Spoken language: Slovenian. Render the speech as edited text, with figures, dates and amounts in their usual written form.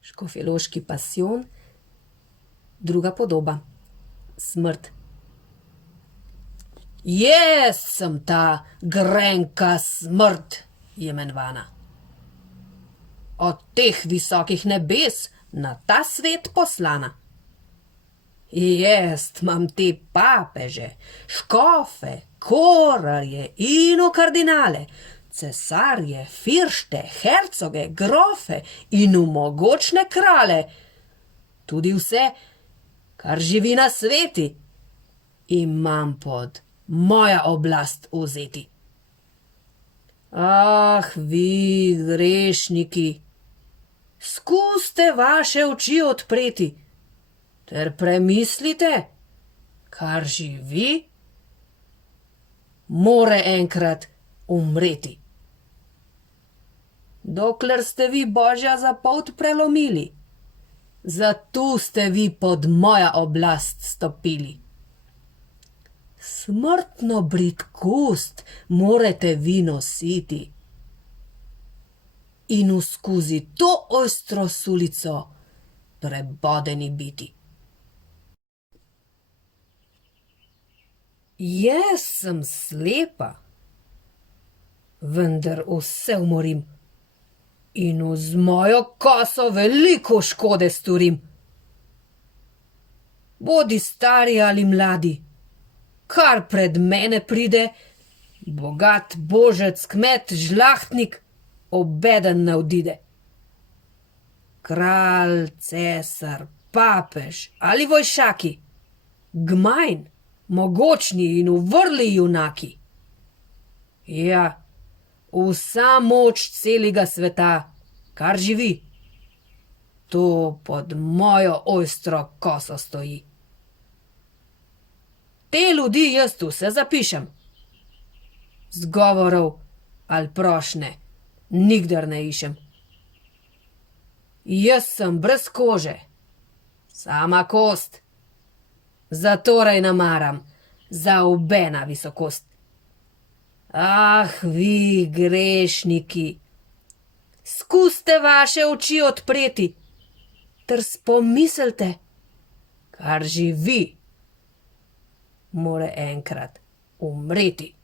Škofjeloški pasijon, druga podoba. Smrt. Jaz sem ta grenka smrt, je imenovana. Od teh visokih nebes na ta svet poslana. Jaz imam te papeže, škofe, korarje in kardinale, cesarje, firšte, hercoge, grofe in mogočne krale, tudi vse, kar živi na sveti, imam pod moja oblast vzeti. Ah, vi grešniki, skuste vaše oči odpreti, ter premislite, kar živi, more enkrat umreti. Dokler ste vi Božja zapolt prelomili, zato ste vi pod moja oblast stopili. Smrtno bridkost morate vi nositi in vskozi to ostro sulico prebodeni biti. Jaz sem slepa, vendar vse umorim in z mojo koso veliko škode storim. Bodi stari ali mladi, kar pred mene pride, bogat božec, kmet, žlahtnik, obeden ne odide. Kralj, cesar, papež ali vojšaki, gmajn, mogočni in uvrli junaki. Ja, vsa moč celega sveta, kar živi, to pod mojo ostro koso stoji. Te ljudi jaz vse zapišem. Zgovorov ali prošnje nikdar ne išem. Jaz sem brez kože, sama kost, zatorej namaram za obena visokost. Ah, vi grešniki, skuste vaše oči odpreti, ter spomislite, kar živi, more enkrat umreti.